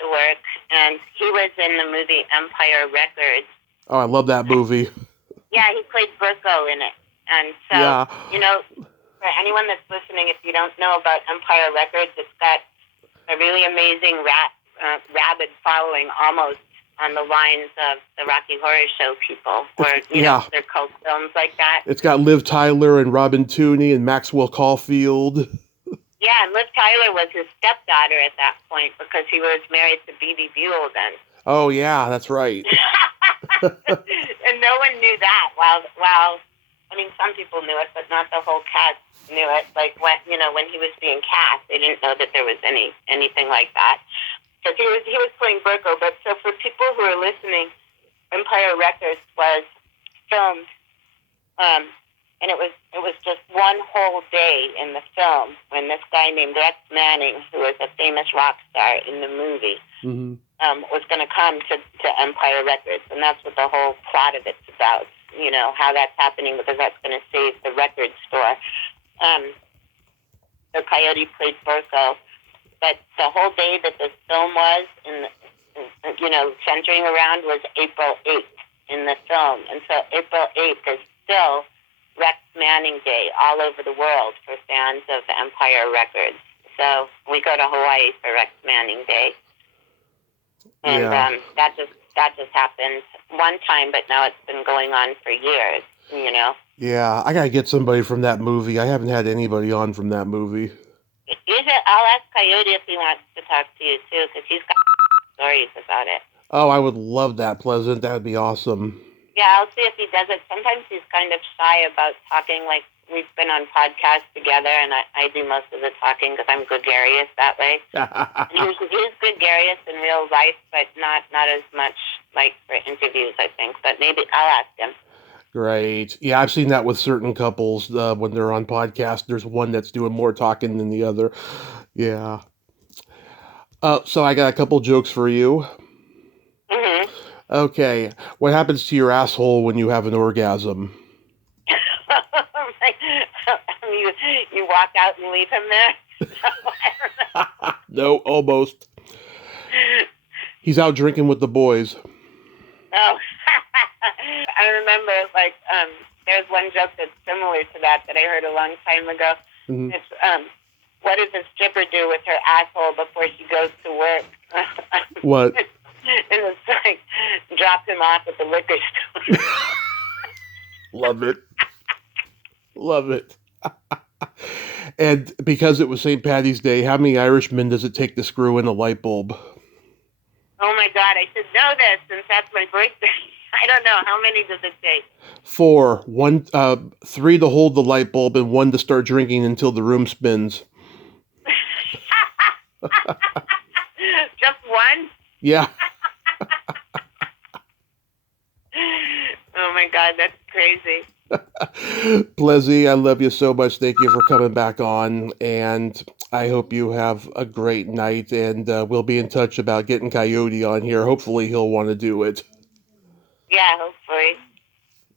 to work, and he was in the movie Empire Records. Oh, I love that movie. Yeah, he played Burko in it. And so, Yeah. you know, for anyone that's listening, if you don't know about Empire Records, it's got a really amazing rabid following, almost on the lines of the Rocky Horror Show people, or, you know, their cult films like that. It's got Liv Tyler and Robin Tooney and Maxwell Caulfield. Yeah, and Liv Tyler was his stepdaughter at that point because he was married to B.B. Buell then. Oh, yeah, that's right. And no one knew that. While I mean, some people knew it, but not the whole cast knew it. Like when he was being cast, they didn't know that there was anything like that. Because he was playing Burko. But so for people who are listening, Empire Records was filmed, and it was just one whole day in the film when this guy named Rex Manning, who was a famous rock star in the movie, was going to come to Empire Records, and that's what the whole plot of it's about. You know, how that's happening because that's going to save the record store. So Coyote played Burko, but the whole day that this film was, centering around was April 8th in the film. And so April 8th is still Rex Manning Day all over the world for fans of Empire Records. So we go to Hawaii for Rex Manning Day. And that just happened one time, but now it's been going on for years, you know. Yeah, I gotta get somebody from that movie. I haven't had anybody on from that movie. I'll ask Coyote if he wants to talk to you too, because he's got stories about it. Oh, I would love that, Pleasant. That would be awesome. Yeah, I'll see if he does it. Sometimes he's kind of shy about talking. Like, we've been on podcasts together, and I do most of the talking because I'm gregarious that way. He's gregarious in real life, but not as much like for interviews, I think. But maybe I'll ask him. Great. Yeah, I've seen that with certain couples when they're on podcasts. There's one that's doing more talking than the other. Yeah. So I got a couple jokes for you. Mm-hmm. Okay. What happens to your asshole when you have an orgasm? You walk out and leave him there? No, almost. He's out drinking with the boys. Oh. I remember, there's one joke that's similar to that I heard a long time ago. Mm-hmm. It's, what does a stripper do with her asshole before she goes to work? What? And it's like, drop him off at the liquor store. Love it. Love it. And because it was St. Paddy's Day, how many Irishmen does it take to screw in a light bulb? Oh my God, I should know this since that's my birthday. I don't know. How many does it take? 4. 3 to hold the light bulb and 1 to start drinking until the room spins. Just 1? Yeah. Oh my God, that's crazy. Plezzy, I love you so much. Thank you for coming back on, and I hope you have a great night, and we'll be in touch about getting Coyote on here. Hopefully he'll want to do it. Yeah, hopefully.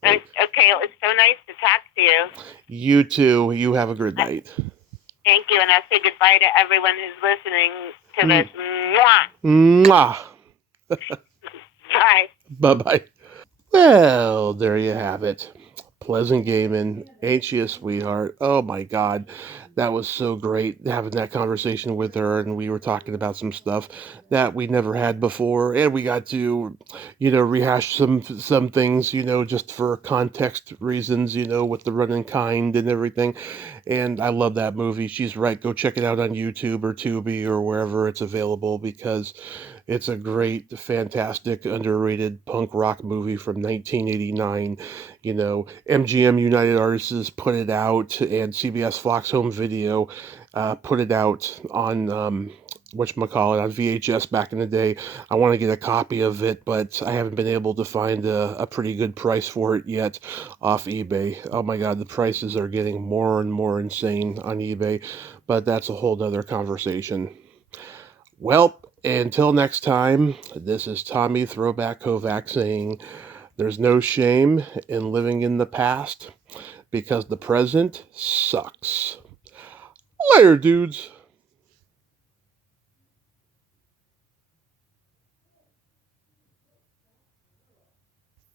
Okay, it's so nice to talk to you. You too. You have a good night. Thank you, and I'll say goodbye to everyone who's listening to this. Mwah. Bye. Bye-bye. Well, there you have it. Pleasant Gehman, ain't she a sweetheart? Oh my God, that was so great having that conversation with her, and we were talking about some stuff that we never had before, and we got to, rehash some things, just for context reasons, with the running kind and everything. And I love that movie. She's right. Go check it out on YouTube or Tubi or wherever it's available, because it's a great, fantastic, underrated punk rock movie from 1989. MGM United Artists put it out, and CBS Fox Home Video put it out on, on VHS back in the day. I want to get a copy of it, but I haven't been able to find a pretty good price for it yet off eBay. Oh my God, the prices are getting more and more insane on eBay, but that's a whole nother conversation. Well, until next time, this is Tommy Throwback Kovac saying, there's no shame in living in the past. because the present sucks. Later, dudes.